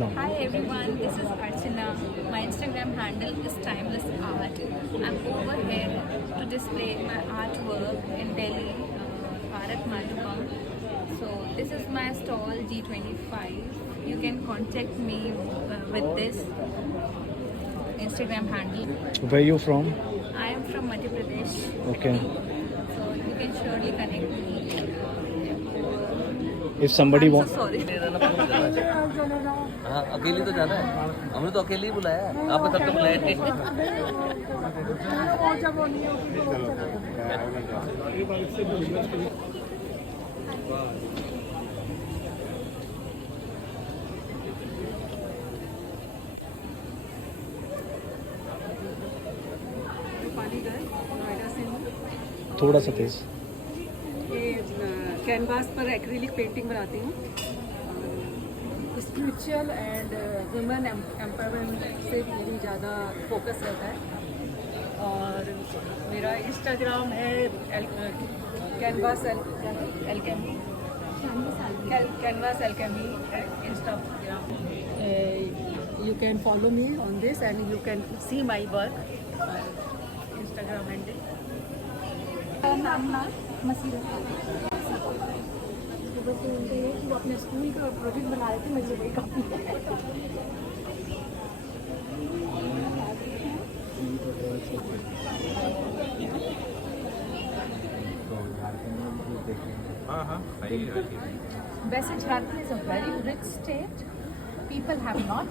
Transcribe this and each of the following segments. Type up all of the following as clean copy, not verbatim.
No. Hi everyone, this is Archana. My Instagram handle is Timeless Art. I'm over here to display my artwork in Delhi, Bharat Mandapam. So this is my stall G25. You can contact me with this Instagram handle. Where you from? I am from Madhya Pradesh. Okay. So you can surely connect me. If somebody I'm so wants, sorry. हाँ अकेली तो जाना है, हमने तो अकेले ही बुलाया है, आपको तब तो बुलाया नहीं। थोड़ा सा तेज। कैनवास पर एक्रिलिक पेंटिंग बनाती हूँ। स्पिरिचुअल एंड वुमेन एम्पावरमेंट से मेरी ज़्यादा फोकस रहता है। और मेरा इंस्टाग्राम है canvas alchemy Instagram. You can follow me on this and you can see my work Instagram handle. वो अपने स्कूल का प्रोजेक्ट बना रहे थे, मुझे वही काफ़ी वैसे Jharkhand is a very rich state. People have not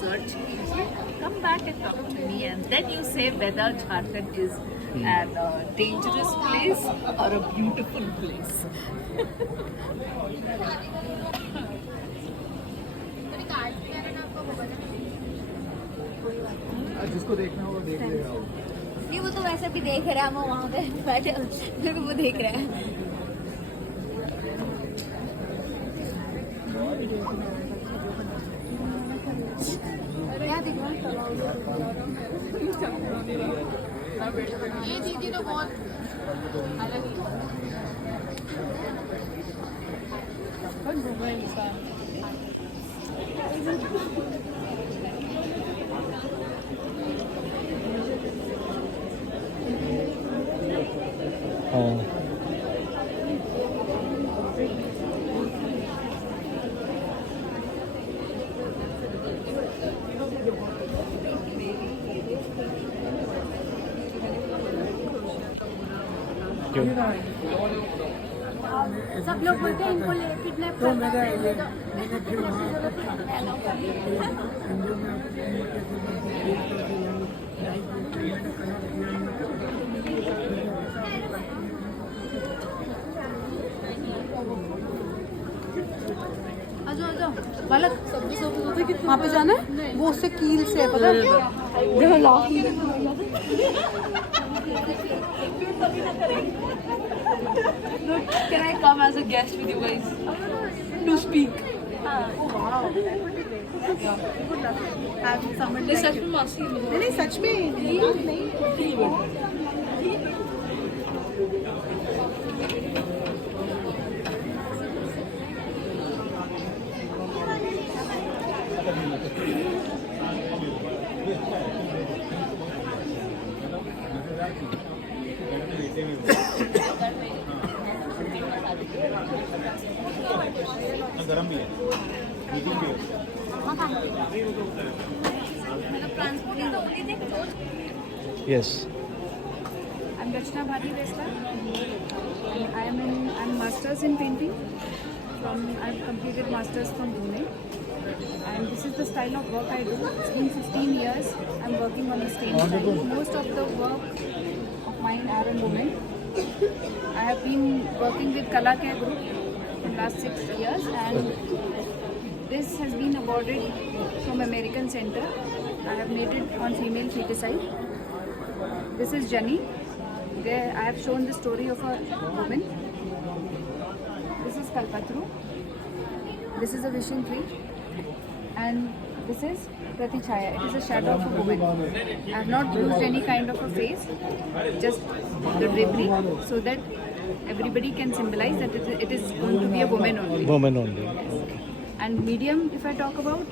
search कीजिए, come back and talk to me, and then you say whether Jharkhand is a dangerous place or a beautiful place. जिसको देखना हो वो देख लेगा। नहीं, वो तो वैसे भी देख रहा है, हम वहाँ पे बैठे फिर भी वो देख रहा है। ये दीदी तो बहुत अलग ही हाँ। क्यों? सब लोग बोलते हैं इनको किडनैप करना बालक वहाँ पे जाना है, वो उससे कील से है, पता है? Can I come as a guest with you guys to speak? This सच में मासी नहीं, सच में गरम भी है, मीटिंग भी है। Yes. I'm Rachna Bhati Desla. I'm masters in painting. I've completed masters from Pune. And this is the style of work I do. It's been 15 years. I'm working on the same style. Most of the work of mine are in women. I have been working with Kala Care Group for the last 6 years, and this has been awarded from American Center. I have made it on female feticide. This is Jani. There I have shown the story of a woman. This is Kalpatru. This is a wishing tree. And this is Pratichaya. It is a shadow of a woman. I have not used any kind of a face, just the drapery, so that everybody can symbolize that it is going to be a woman only. Woman only. And medium, if I talk about,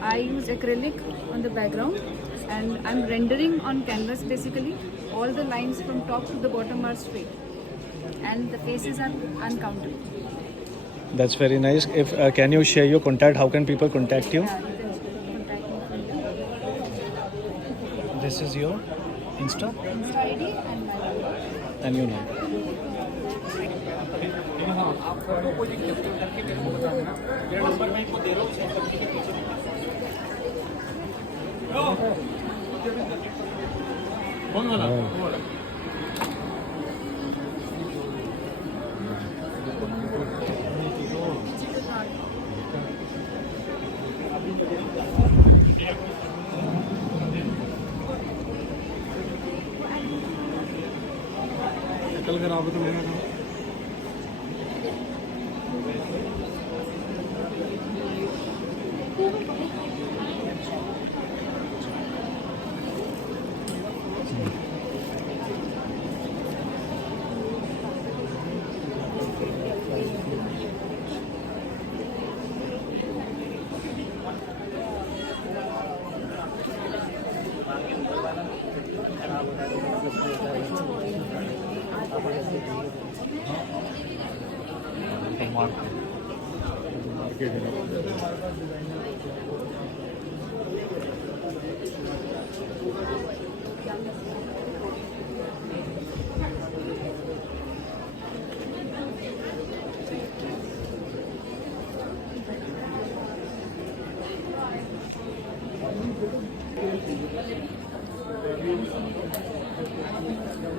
I use acrylic on the background and I'm rendering on canvas basically. All the lines from top to the bottom are straight and the faces are uncountable. That's very nice. If can you share your contact? How can people contact you? Yeah, you can contact me from there. This is your Insta Insta ID and my number. and your name. कल अगर आप तो लेना था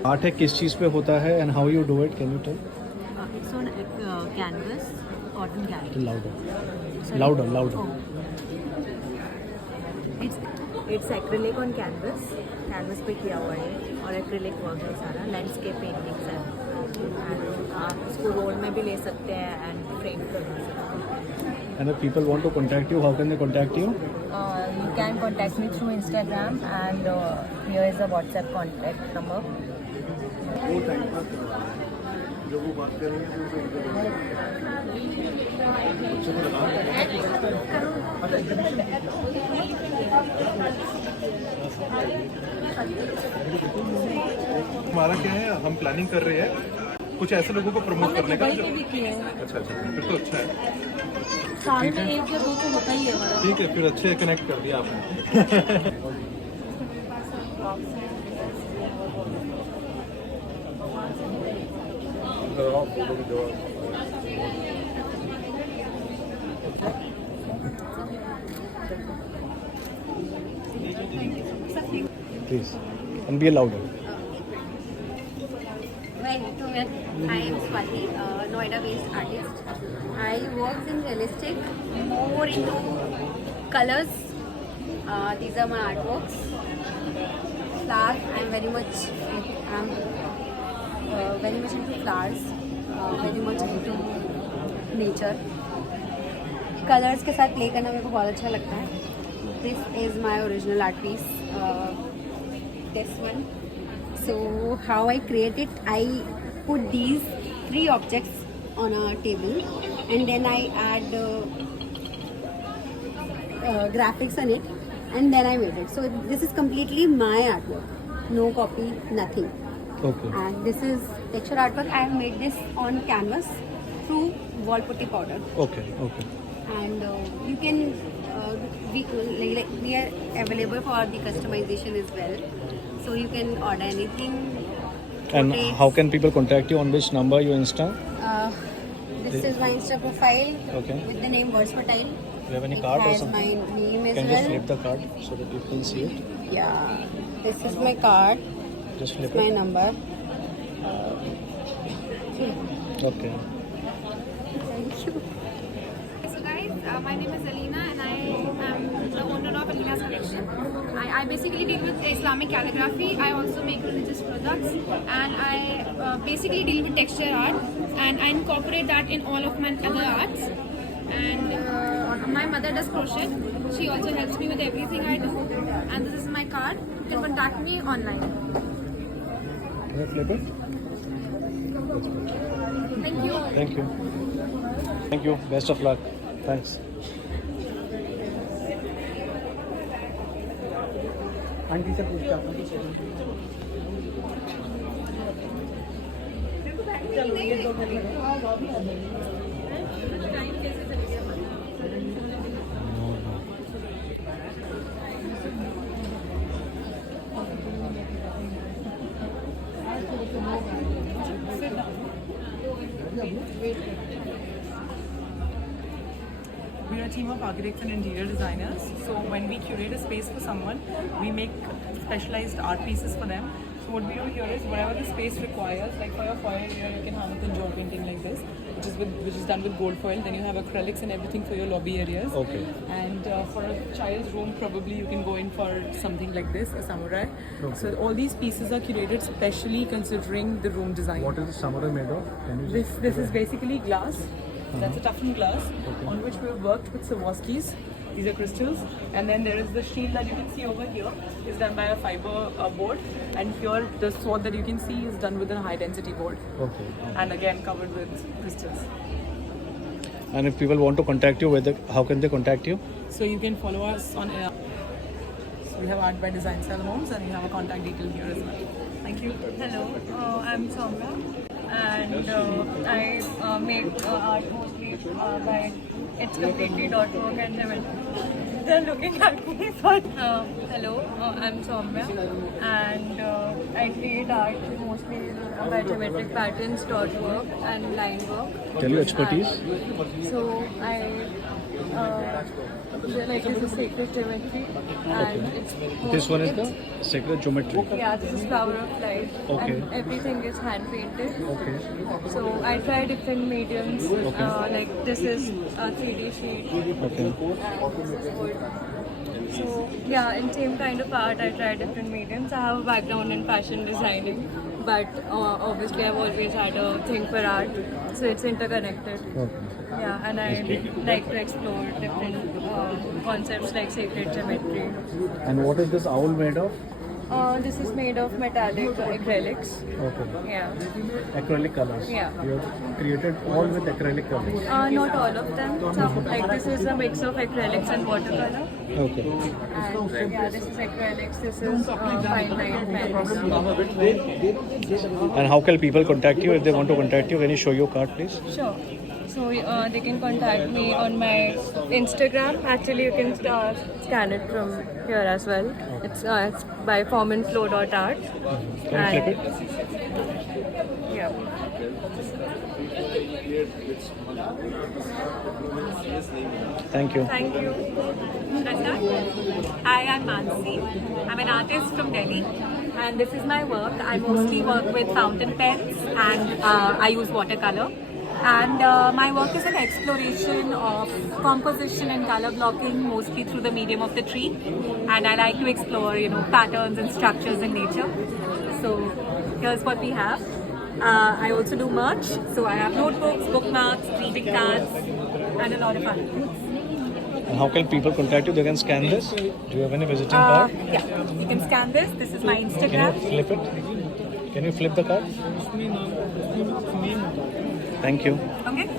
art है किस चीज़ पे होता है and how you do it can you tell It's on canvas, cotton canvas. Louder It's acrylic on canvas. Canvas पे किया हुआ है और acrylic work है सारा. Landscape paintings है. And आप इसको roll में भी ले सकते हैं and frame कर भी सकते हैं. And if people want to contact you how can they contact you You can contact me through Instagram and here is a WhatsApp contact number. हमारा क्या है, हम प्लानिंग कर रहे हैं कुछ ऐसे लोगों को प्रमोट करने का जो अच्छा फिर तो अच्छा है साल में एक या दो तो होता ही है हमारा. ठीक है फिर अच्छे कनेक्ट कर दिया आपने please and be louder I am Swati, Noida-based artist. I work in realistic, more into colors. These are my artworks. Flowers. I'm very much into flowers. Very much into nature. Colors के साथ play करना मेरे को बहुत अच्छा लगता है. This is my original art piece. This one. So how I create it, I put these 3 objects on a table and then I add graphics on it and then I made it. So this is completely my artwork, no copy, nothing. Okay And this is texture artwork. I have made this on canvas through wall putty powder. Okay okay And you can we are available for the customization as well, so you can order anything. And Portraits. How can people contact you on which number your Insta This is my Insta profile Okay. with the name Versatile. You have any It card or has something? my name as Can you just well. flip the card so that you can see it? Yeah, this is my card. Just This flip is my it. number. Okay. Thank you. So guys, my name is Alina and I am the owner of Alina's Collection. I basically deal with Islamic calligraphy. I also make religious products and I basically deal with texture art and I incorporate that in all of my other arts. And my mother does crochet. She also helps me with everything I do. And this is my card. You can contact me online. Can I flip it? Thank you. Thank you. Thank you. Best of luck. Thanks. We're a team of architects and interior designers. So when we curate a space for someone, we make specialized art pieces for them. So what we do here is whatever the space requires, like for your foyer here, you can have a conjoined painting like this, which is done with gold foil. Then you have acrylics and everything for your lobby areas. Okay. And for a child's room, probably you can go in for something like this, a samurai. So all these pieces are curated specially considering the room design. What is the samurai made of? Can you This is basically glass. That's a toughened glass on which we have worked with Swarovskis. These are crystals. And then there is the shield that you can see over here is done by a fiber board. And here the sword that you can see is done with a high density board. Okay. And again covered with crystals. And if people want to contact you, how can they contact you? So you can follow us on so we have Art by Design Cell Homes and we have a contact detail here as well. Thank you. Hello, I'm Soumya, and I make art mostly by It's Completely.org and Geometry. They're looking at me. Hello, I'm Soumya, and I create art mostly by geometric patterns.org and line work. Tell your expertise. So like this is sacred geometry, and it's This one is the sacred geometry. yeah, this is flower of life. Okay. And everything is hand painted. Okay. So I try different mediums. Like this is a 3D sheet. Okay. And this is wood. So yeah, in same kind of art, I try different mediums. I have a background in fashion designing, but obviously I've always had a thing for art, so it's interconnected. Okay. Yeah, and I like to explore different concepts like sacred geometry. And what is this owl made of? This is made of metallic acrylics. Okay. Yeah. Acrylic colors. Yeah. You have created all with acrylic colors. Not all of them. Some, like this is a mix of acrylics and watercolor. Okay. And yeah, this is acrylics. This is fine line pens. And how can people contact you if they want to contact you? Can you show your card, please? Sure. So they can contact me on my Instagram. Actually, you can scan it from here as well. It's by formandflow.art. Can you flip it? Yeah. Thank you. Thank you. Should I start? Hi, I'm Mansi. I'm an artist from Delhi. And this is my work. I mostly work with fountain pens and I use watercolor. And my work is an exploration of composition and color blocking, mostly through the medium of the tree. And I like to explore, patterns and structures in nature. So here's what we have. I also do merch. So I have notebooks, bookmarks, greeting cards, and a lot of other things. And how can people contact you? They can scan this. Do you have any visiting card? Yeah, you can scan this. This is my Can Instagram. you flip it? Can you flip the card? Thank you. Okay.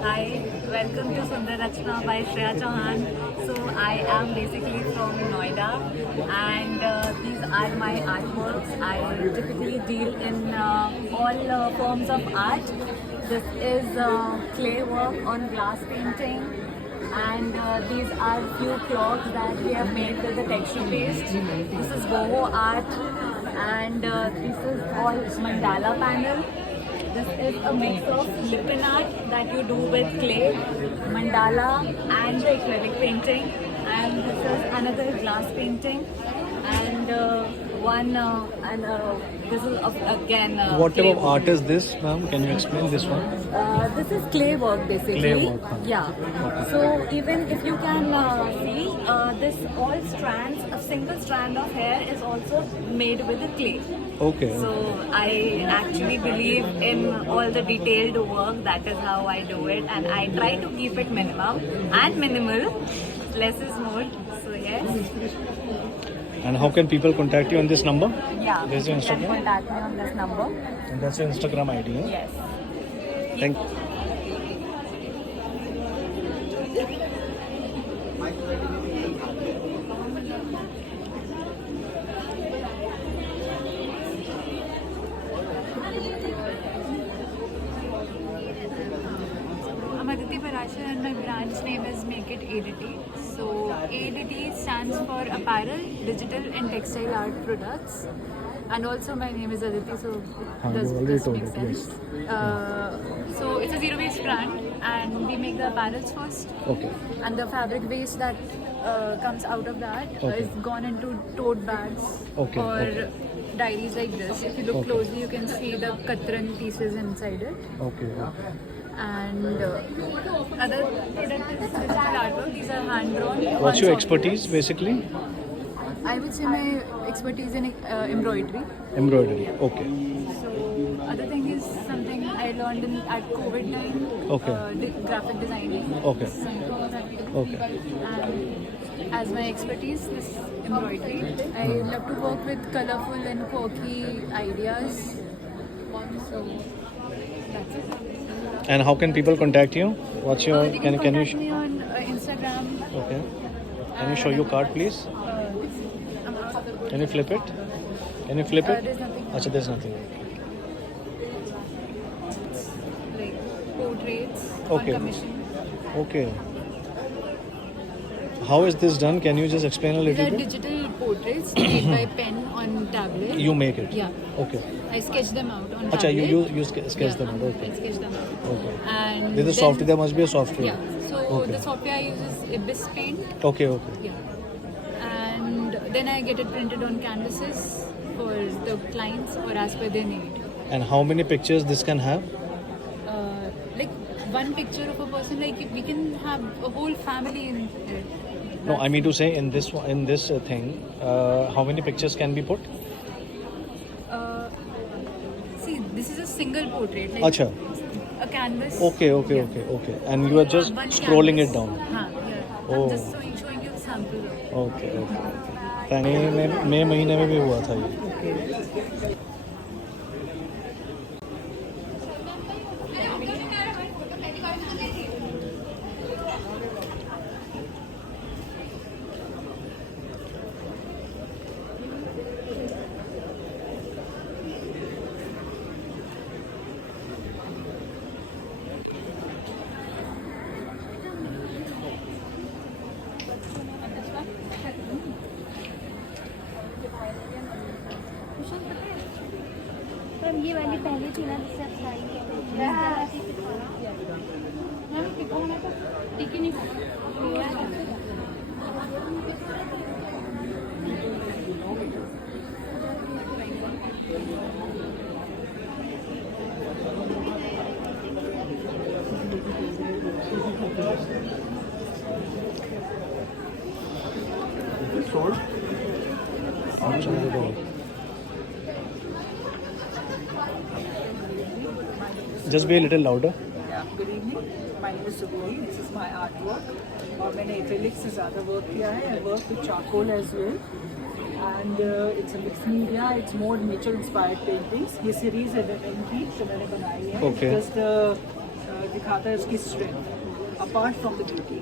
Hi, welcome to Sundar Rachna by Shreya Chauhan. So I am basically from Noida, and these are my artworks. I typically deal in all forms of art. This is clay work on glass painting, and these are few cloths that we have made with the texture paste. This is boho art, and this is all mandala panel. This is a mix of Lipton art that you do with clay, mandala and the acrylic painting, and this is another glass painting, and and this is again. What type clay of work. art is this, ma'am? Can you explain this one? This is clay work basically. Clay work, huh? Yeah. So even if you can see, this all strands, a single strand of hair is also made with the clay. Okay. So I actually believe in all the detailed work. That is how I do it, and I try to keep it minimum and minimal. Less is more. So yes. And how can people contact you on this number? Yeah. This is your You can Instagram? contact me on this number. And that's your Instagram ID, huh? Yes. Thank I'm Aditi Parashar and my brand's name is Make It ADT. So ADT stands for Apparel, Digital and Textile Art Products. And also my name is Aditi, so does you already this told make it, sense? So it's a zero-waste brand and we make the apparels first. Okay. And the fabric waste that comes out of that Okay. is gone into tote bags Okay, or okay. diaries like this. If you look Okay. closely, you can see the katran pieces inside it. Okay. And other product is digital artwork. These are hand drawn. What's your expertise basically? I would say my expertise in embroidery. Embroidery. Okay. So other thing is something I learned at COVID time. Okay. Graphic designing. Okay. Something that we do. Okay. And as my expertise, this embroidery. I love to work with colorful and quirky ideas. So that's it. And how can people contact you? What's your They can can you contact me on Instagram. okay? Can you show your card, please? Can you flip it? Can you flip it? There's nothing. Achha, there's nothing. Like portraits Okay. on commission. Okay. How is this done? Can you just explain a These little are bit? digital portraits made by pen on tablet. You make it. Yeah. Okay. I sketch them out on Acha, tablet. you sketch them out. I Okay. sketch them out. Okay. And There's a then- software. There must be a software. Yeah. So Okay. the software I use is Ibis Paint. Okay. Okay. Yeah. And then I get it printed on canvases for the clients or as per their need. And how many pictures this can have? Like one picture of a person, like we can have a whole family in it. No, I mean to say in this thing, how many pictures can be put? See, this is a single portrait. Like Acha. a canvas. Okay. Okay. Yeah. Okay. Okay. And you are just One scrolling canvas. it down. Yeah. Oh. I'm just showing you the sample. Okay. Okay. Thank मई महीने में भी हुआ था ये. ये वाली पहले थी ना जिससे आप साड़ी टिकी नहीं खाना. Sold? Just be a little louder. Yeah, good evening. My name is Subhuri. This is my artwork. और मैंने acrylics से ज़्यादा work किया है. I work with charcoal as well. And it's a mixed media. It's more nature inspired paintings. ये series है Venom की जो मैंने बनाई है. Okay. Just दिखाता है उसकी strength apart from the beauty.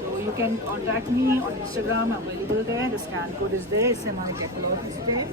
So you can contact me on Instagram. I'm available there. The scan code is there. इससे हमारे catalog is there.